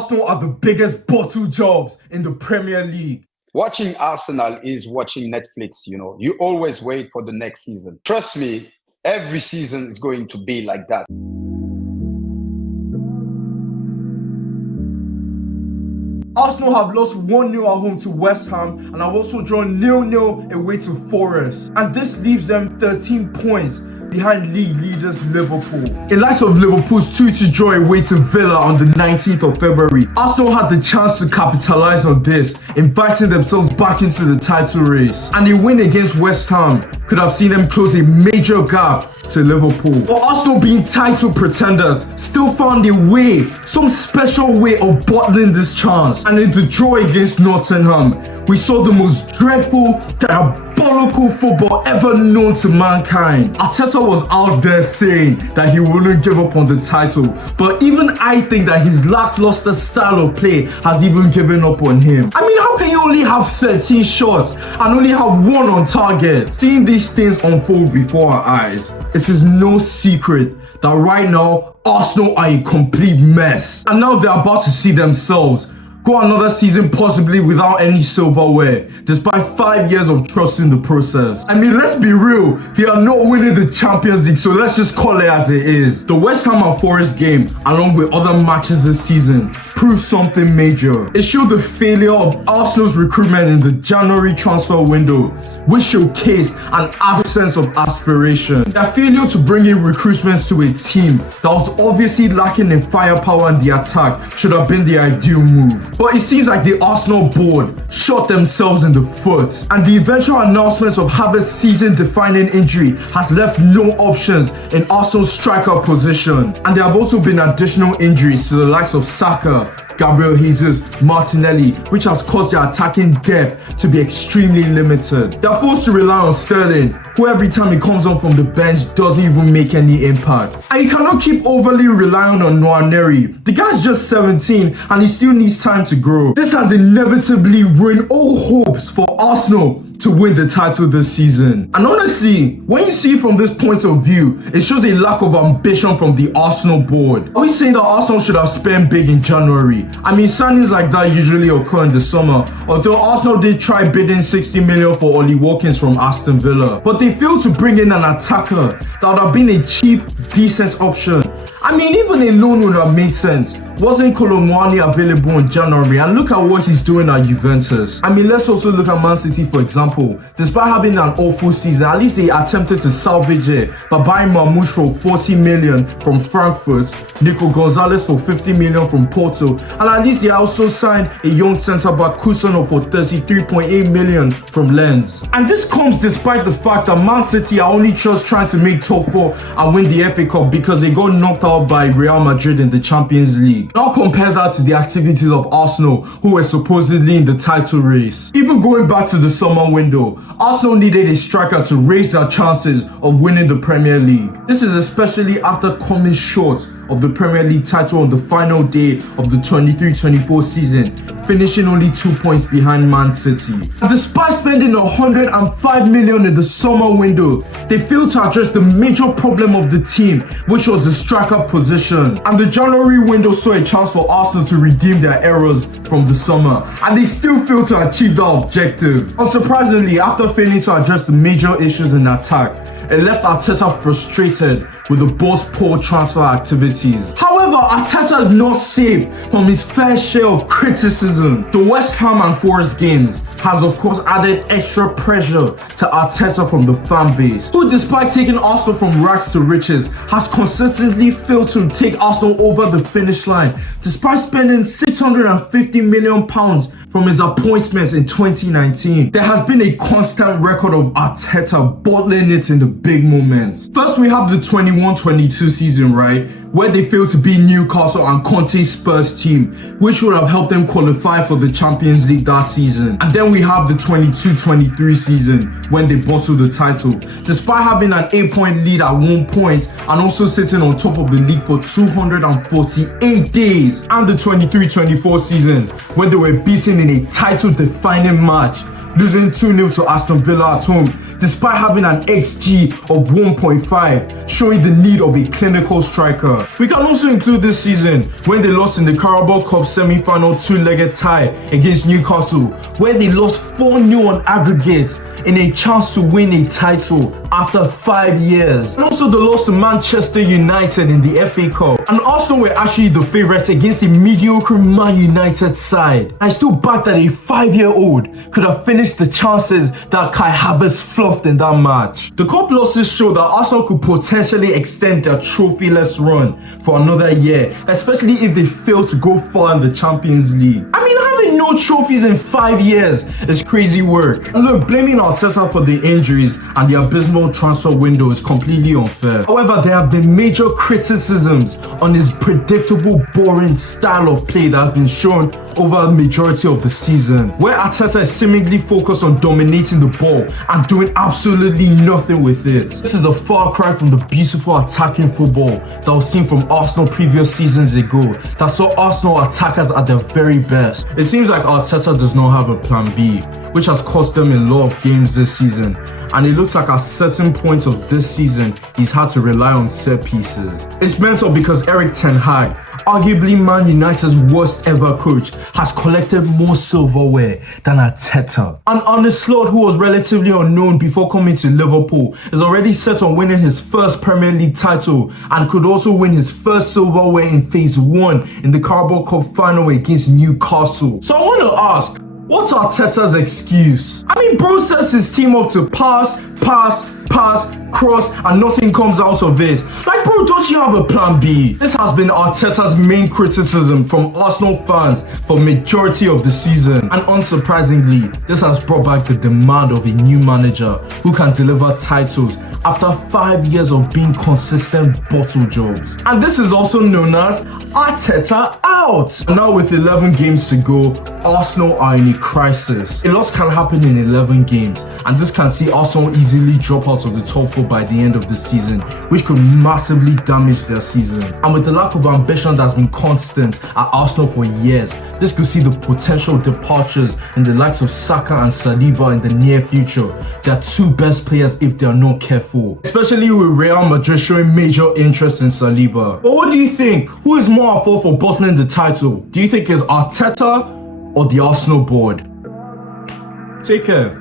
Arsenal are the biggest bottle jobs in the Premier League. Watching Arsenal is watching Netflix, You always wait for the next season. Trust me, every season is going to be like that. Arsenal have lost 1-0 at home to West Ham and have also drawn 0-0 away to Forest. And this leaves them 13 points behind league leaders Liverpool. In light of Liverpool's 2-2 draw away to Villa on the 19th of February, Arsenal had the chance to capitalize on this, inviting themselves back into the title race. And a win against West Ham could have seen them close a major gap to Liverpool. But Arsenal, being title pretenders, still found a way, some special way of bottling this chance. And in the draw against Nottingham, we saw the most dreadful, diabolical football ever known to mankind. Arteta was out there saying that he wouldn't give up on the title, but even I think that his lackluster style of play has even given up on him. I mean, how can you only have 13 shots and only have one on target? Seeing these things unfold before our eyes, it is no secret that right now Arsenal are a complete mess, and now they're about to see themselves go another season possibly without any silverware, despite 5 years of trust in the process. I mean, let's be real, they are not winning the Champions League, so let's just call it as it is. The West Ham and Forest game, along with other matches this season, proved something major. It showed the failure of Arsenal's recruitment in the January transfer window, which showcased an absence of aspiration. Their failure to bring in recruitments to a team that was obviously lacking in firepower in the attack should have been the ideal move. But it seems like the Arsenal board shot themselves in the foot, and the eventual announcements of Havertz's season-defining injury has left no options in Arsenal's striker position. And there have also been additional injuries to the likes of Saka, Gabriel Jesus, Martinelli, which has caused their attacking depth to be extremely limited. They're forced to rely on Sterling, who every time he comes on from the bench doesn't even make any impact. And you cannot keep overly relying on Nwaneri. The guy's just 17 and he still needs time to grow. This has inevitably ruined all hopes for Arsenal to win the title this season. And honestly, when you see it from this point of view, it shows a lack of ambition from the Arsenal board. Are we saying that Arsenal should have spent big in January? I mean, signings like that usually occur in the summer, although Arsenal did try bidding 60 million for Ollie Watkins from Aston Villa. But they failed to bring in an attacker that would have been a cheap, decent option. I mean, even a loan would have made sense. Wasn't Kolomwani available in January? And look at what he's doing at Juventus. I mean, let's also look at Man City, for example. Despite having an awful season, at least they attempted to salvage it by buying Mamouche for 40 million from Frankfurt, Nico Gonzalez for 50 million from Porto, and at least they also signed a young centre-back Kusano for 33.8 million from Lens. And this comes despite the fact that Man City are only just trying to make top 4 and win the FA Cup because they got knocked out by Real Madrid in the Champions League. Now compare that to the activities of Arsenal, who were supposedly in the title race. Even going back to the summer window, Arsenal needed a striker to raise their chances of winning the Premier League. This is especially after coming short of the Premier League title on the final day of the 23-24 season, finishing only 2 points behind Man City. And despite spending 105 million in the summer window, they failed to address the major problem of the team, which was the striker position. And the January window saw a chance for Arsenal to redeem their errors from the summer, and they still failed to achieve that objective. Unsurprisingly, after failing to address the major issues in attack, it left Arteta frustrated with the board's poor transfer activities. However, Arteta is not safe from his fair share of criticism. The West Ham and Forest games has of course added extra pressure to Arteta from the fan base, who despite taking Arsenal from rags to riches, has consistently failed to take Arsenal over the finish line, despite spending £650 million from his appointments in 2019. There has been a constant record of Arteta bottling it in the big moments. First, we have the 21-22 season, right, where they failed to beat Newcastle and Conte's Spurs team, which would have helped them qualify for the Champions League that season. And then we have the 22-23 season when they bottled the title, despite having an 8-point lead at one point and also sitting on top of the league for 248 days. And the 23-24 season when they were beaten in a title-defining match, losing 2-0 to Aston Villa at home, despite having an XG of 1.5, showing the need of a clinical striker. We can also include this season when they lost in the Carabao Cup semi-final two-legged tie against Newcastle, where they lost 4-0 on aggregate in a chance to win a title after 5 years. And also the loss to Manchester United in the FA Cup. And Arsenal were actually the favourites against a mediocre Man United side. I still back that a 5-year-old could have finished the chances that Kai Havertz fluffed in that match. The cup losses show that Arsenal could potentially extend their trophy-less run for another year, especially if they fail to go far in the Champions League. I mean, having no trophies in 5 years is crazy work. And look, blaming Arteta for the injuries and the abysmal transfer window is completely unfair. However, there have been major criticisms on his predictable, boring style of play that has been shown over a majority of the season, where Arteta is seemingly focused on dominating the ball and doing absolutely nothing with it. This is a far cry from the beautiful attacking football that was seen from Arsenal previous seasons ago that saw Arsenal attackers at their very best. It seems like Arteta does not have a plan B, which has cost them a lot of games this season, and it looks like at certain points of this season he's had to rely on set pieces. It's mental because Erik ten Hag, arguably Man United's worst ever coach, has collected more silverware than Arteta. And Arne Slot, who was relatively unknown before coming to Liverpool, is already set on winning his first Premier League title and could also win his first silverware in phase 1 in the Carabao Cup final against Newcastle. So I want to ask, what's Arteta's excuse? I mean, bro sets his team up to pass, cross, and nothing comes out of it. Like, bro, don't you have a plan B? This has been Arteta's main criticism from Arsenal fans for majority of the season. And unsurprisingly, this has brought back the demand of a new manager who can deliver titles after 5 years of being consistent bottle jobs. And this is also known as Arteta out. Now with 11 games to go, Arsenal are in a crisis. A lot can happen in 11 games, and this can see Arsenal easily drop out of the top 4 by the end of the season, which could massively damage their season. And with the lack of ambition that's been constant at Arsenal for years, this could see the potential departures in the likes of Saka and Saliba in the near future. They are two best players if they are not careful, especially with Real Madrid showing major interest in Saliba. But what do you think? Who is more at fault for bottling the title? Do you think it's Arteta or the Arsenal board? Take care.